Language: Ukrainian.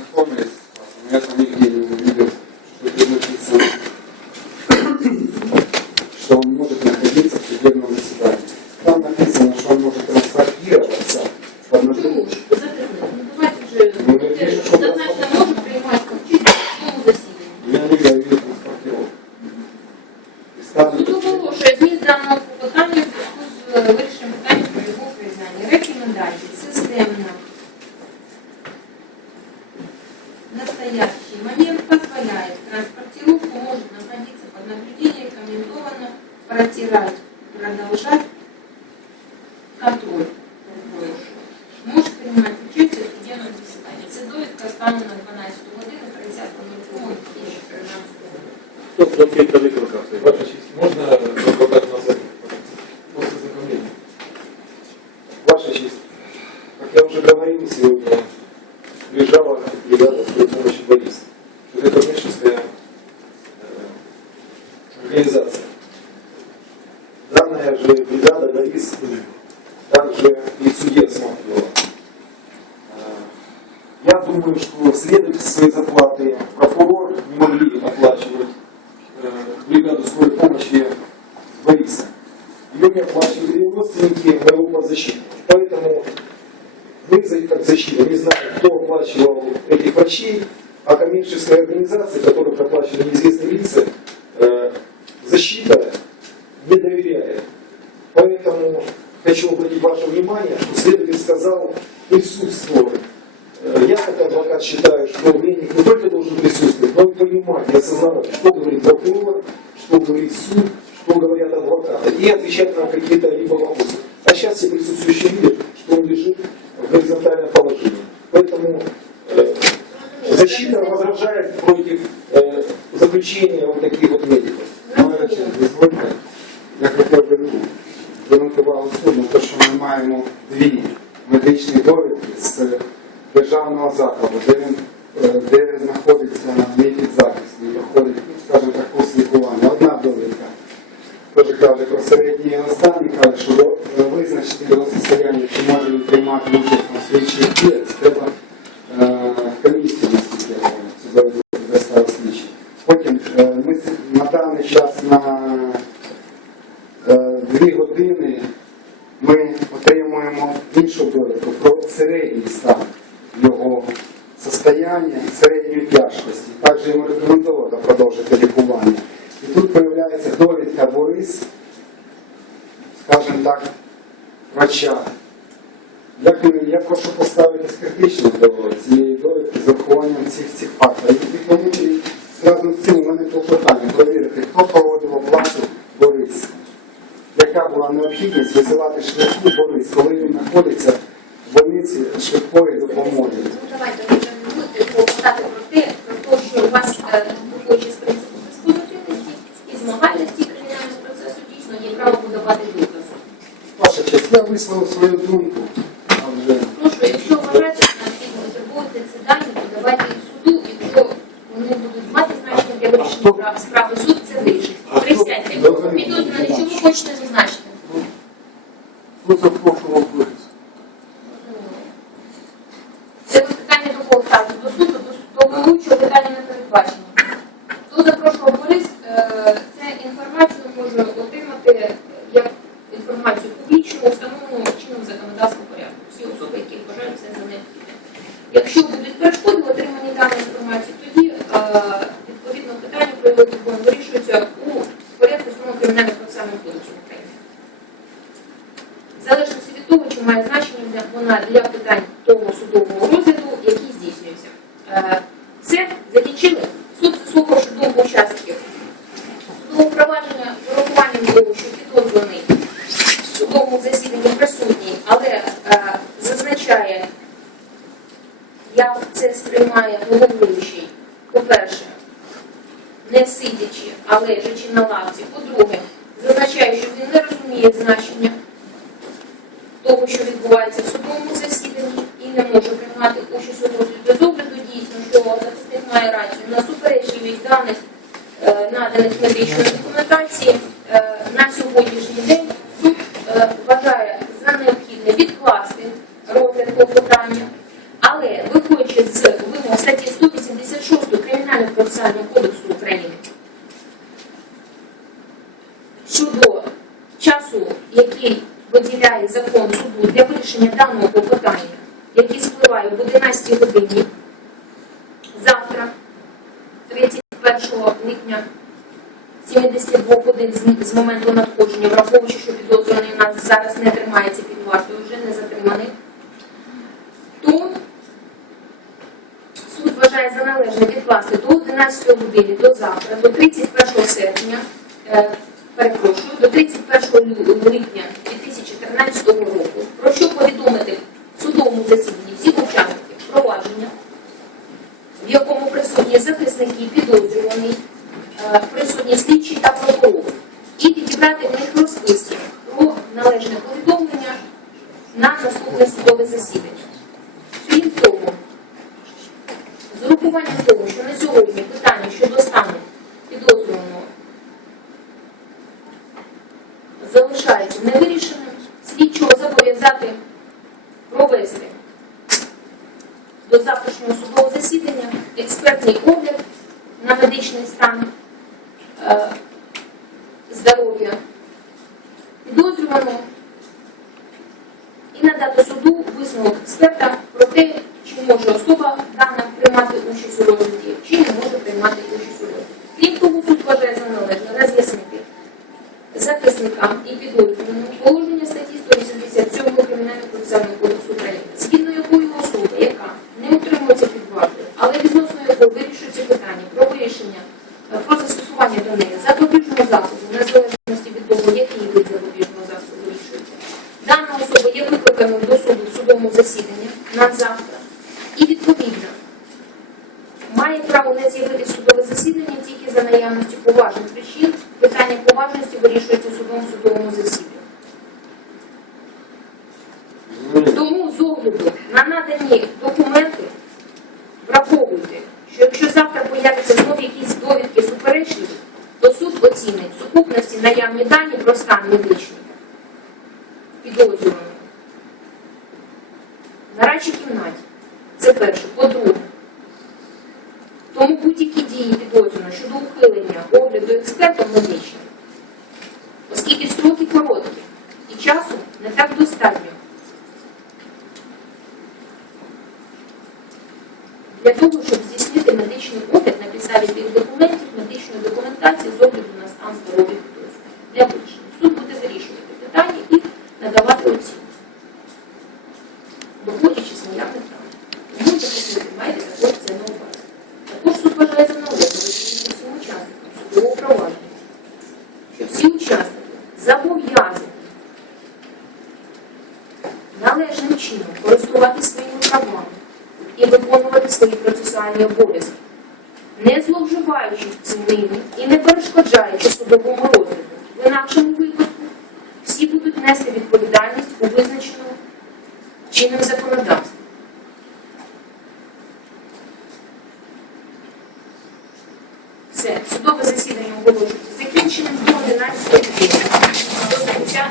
no começo. протирать, продолжать контроль. Может принимать участие в судебном заседанні. Це довідка станом на 12 годину 30 лютого 2013 року. Тобто, можна викликати на це після знакомлення? Ваша честь, как я уже говорил, сегодня лежала ребята, при помощи Бориса. Это коммерческая организация. Э, Бригада Борис также и в суде осматривала. Э, Я думаю, что следователь свои зарплаты прокурор не могли оплачивать э, бригаду скорой помощи Бориса. Ее не оплачивали родственники моего подзащитника. Поэтому мы, как защита, не знаем, кто оплачивал этих врачей, а коммерческая организация, которая оплачивали неизвестные лица, э, защита. Поэтому хочу обратить ваше внимание, следователь сказал присутствовать. Э, Я как адвокат считаю, что мнение не только должен присутствовать, но и понимать и осознавать, что говорит прокурор, что говорит суд, что говорят адвокаты, и отвечать на какие-то либо вопросы. А сейчас все присутствующие видят, что он лежит в горизонтальном положении. Поэтому э, защита возражает против э, заключения вот таких вот медиков. Медичні довідки з державного закладу, де він е, де знаходиться мій захист і проходить, скажімо так, курс лікування. Одна довідка теж каже про середній стан і каже, що е, визначити його состояння, чи може він приймати участь на слідчих діях, це треба е, комісію, наскільки це довідку доставив слідчий. Потім е, ми на даний час на довідку про середній стан його состояння, середньої тяжкості. Також йому рекомендовано продовжити лікування. І тут з'являється довідка Борис, скажімо так, врача. Мені, я прошу поставити критично до цієї довідки з урахуванням цих цих факторів. Разом з цим у мене клопотання перевірити, хто проводив оплату Борис. Яка була необхідність визивати швидку знаходиться в больниці швидкої допомоги. Ну, давайте вже не будете клопотати про те, про те, що у вас, виходячи з принципу безпозитивності і змагальності кримінального процесу, дійсно є право подавати докази. Ваша честь, я висловив свою думку. Прошу, якщо вважаєте що необхідно, потребуєте ці дані, подавайте їх суду, якщо вони будуть мати значення для вирішення справи, суд це вирішить. Присядьте, підозрюваний, що ви хочете зазначити? Кто запрошував виріс? Це ви питання до кого ставите? До суду, до, до головуючого питання не передбачено. Хто запрошував Борис, е, це може отримати е, як інформацію публічну, встановлену чином законодавства порядку. Всі особи, які вважають це за необхідне. Якщо будуть перешкоди в отриманні даної інформації, тоді е, відповідно питання про його відбор вирішується у порядку встановленого кримінальним процесуальним кодексом України. Залежності від того, чи має значення вона для питань того судового розгляду, який здійснюється. Е, Все, закінчили. Суд заслухавши думку учасників. Судове провадження з урахуванням того, що підозрюваний в судовому засіданні присутній, але е, зазначає, як це сприймає головуючий, по-перше, не сидячи, а лежачи на лавці. По-друге, зазначає, що він не розуміє значення того, що відбувається в судовому засіданні, і не може приймати участь у розгляді. З огляду дійсно, що захисник має рацію. На суперечливість даних е, наданих медичної документації е, на сьогоднішній день суд е, вважає за необхідне відкласти розгляд клопотання, але виходячи з вимог статті 186 Кримінального процесуального кодексу України щодо часу, який виділяє закон суду для вирішення даного клопотання, який спливає в 11 годині завтра, 31 липня 72 годин з- моменту надходження, враховуючи, що підозрюваний нас зараз не тримається під вартою, вже не затриманий, то суд вважає за належне відкласти до 11 години до завтра, до 31 серпня, е, перепрошую, до 31 липня 2013 року, про що повідомити в судовому засіданні всіх учасників провадження, в якому присутні захисники, підозрюваний, е, присутні слідчі та прокурор, і підібрати в них розписки про належне повідомлення на наступне судове засідання. Крім того, з урахуванням того, що на сьогодні питання щодо стану підозрюваного залишається невирішеним, слідчого зобов'язати провести до завтрашнього судового засідання експертний огляд на медичний стан е, здоров'я підозрюваного і надати суду висновок експерта про те, чи може особа дана приймати участь у розгляді, чи не може приймати участь у розгляді. Крім того, суд вважає за належне роз'яснити захисникам і підозрюваним положення статті 187 Кримінального процесуального кодексу України, згідно якої особа, яка не утримується під вартою, але відносно якої вирішується питання про вирішення е, про застосування до неї запобіжного заходу, незалежності від того, який вид запобіжного заходу вирішується. Дана особа є викликаною до суду в судовому засіданні на завтра і відповідно має право не з'явитися судове засідання тільки за наявності поважних. Питання поважності вирішується в судовому судовому засіданні. Тому з огляду на надані документи враховуйте, що якщо завтра появляться знову якісь довідки суперечливі, то суд оцінить сукупності наявні дані про стан медичний підозрюваного. На радчій кімнаті. Це перше. По-друге, тому будь-які дії підозрюваного щодо ухилення огляду експертом медичним, оскільки строки короткі і часу не так достатньо для того, щоб здійснити медичний огляд на підставі документів, медичної документації з огляду на стан здоров'я підозрюваного. Для вирішення. Суд буде вирішувати питання і надавати оцінку, виходячи з наявних даних. Тому захисники маєте також це на увазі. Також суд вважає за належне визначити всім учасникам судового провадження, що всі учасники зобов'язані належним чином користуватися своїми правами і виконувати свої процесуальні обов'язки, не зловживаючи ними і не перешкоджаючи судовому розгляду. В інакшому випадку всі будуть нести відповідальність у визначеному чинним законодавством. Все, судове засідання оголошується закінченим до 11 години. До кінця